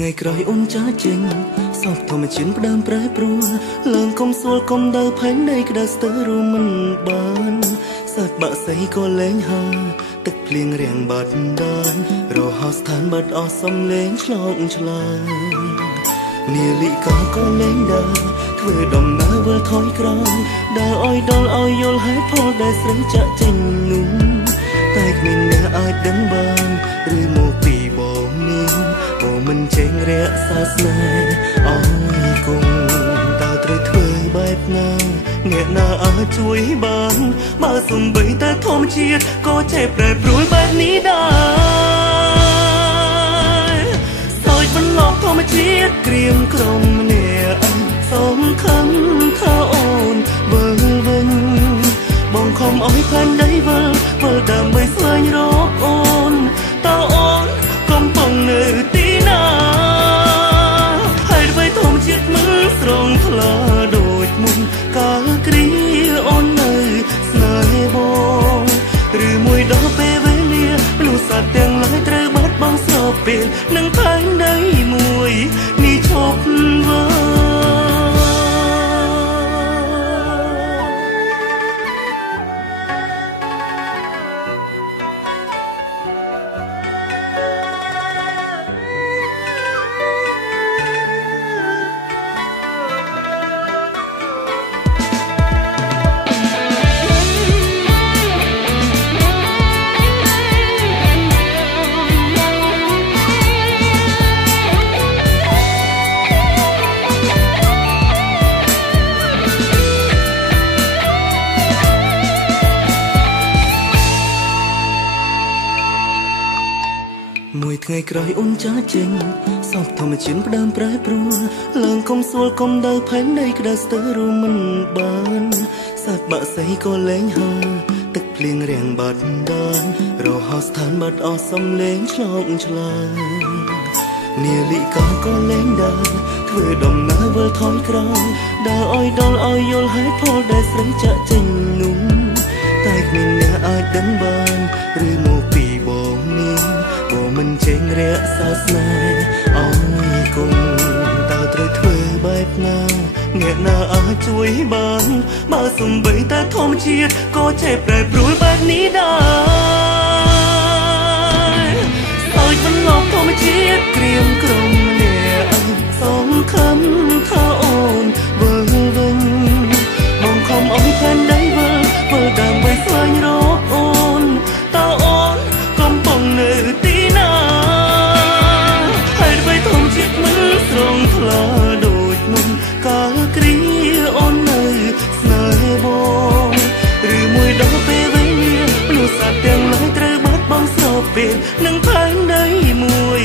ថ្ងៃក្រោយអូនចាចេញសពធម្មជាតិផ្ដើមប្រែប្រួលឡើងកុំសួលកុំដើរផែននៃក្តៅស្ទើររួមមិនបានសាច់បាក់សៃក៏លែងហើទឹកភ្លៀងរាំងបាត់ដានរហោស្ថានបាត់អស់សំលេងឆ្លងឆ្លើយនាលិកាក៏លែងដើរធ្វើដំណើរវិលថយក្រោយដើរឲ្យដល់ឲ្យយល់ហេតុផលដែលស្រីចាក់ចេញនោះតែគ្មានអ្នកអាចដឹងបានឬមកពីបងនេះអូមិនចេញរក្សាស្នេហ៍អើយគង់តើត្រូវធ្វើបែបណាអ្នកណាអាចជួយបានបើសំបីតែធម្មជាតិក៏ចេះប្រែប្រួលបែបនេះដែរសោយបន្លប់ធម្មជាតិក្រៀមក្រុមម្នាក់សូមខំថាអូនវិលវិញបងខំអោយផែនដីវិលដើម្បីស្វែងរកអូនតើអូនកំពុងនៅទីណាហើយអ្វីធម្មជាតិមើលស្រងថ្លាដូចមុនកាលគ្រាអូននៅស្នេហ៍បងឬមួយដល់ពេលវេលាលុះសត្វទាំងឡាយត្រូវបាត់បង់ស្របពេលនឹងផែនដីមួយនេះឈប់វើមួយថ្ងៃក្រោយអូនចាចេញសពធម្មជាតិផ្ដើមប្រែប្រួលឡើងកុំសួលកុំដើរផែននៃក្តៅស្ទើររួមមិនបានសាច់បាក់សៃក៏លែងហើទឹកភ្លៀងរាំងបាត់ដានរហោស្ថានបាត់អស់សំលេងឆ្លងឆ្លើយនាលិកាក៏លែងដើរធ្វើដំណើរវិលថយក្រោយដើរឲ្យដល់ឲ្យយល់ហេតុផលដែលស្រីចាក់ចេញនោះតែគ្មានអ្នកអាចដឹងបានឬមកពីបងនេះអូមិនចេញរក្សាស្នេហ៍អើយគង់តើត្រូវធ្វើបែបណាអ្នកណាអាចជួយបានបើសំបីតែធម្មជាតិក៏ចេះប្រែប្រួលបែបនេះដែរហើយបន្លប់ធម្មជាតិក្រៀមក្រុមម្នាក់សូមខំថាអូនវិលវិញបងខំអោយផែនដីវិលដើម្បីស្វែងរកអូនតើអូនកំពុងនៅទីណាហើយអ្វីធម្មជាតិមើលស្រងថ្លាដូចមុនកាលគ្រាអូននៅស្នេហ៍បងឬមួយដល់ពេលវេលាលុះសត្វទាំងឡាយត្រូវបាត់បង់ស្របពេលនឹងផែនដីមួយ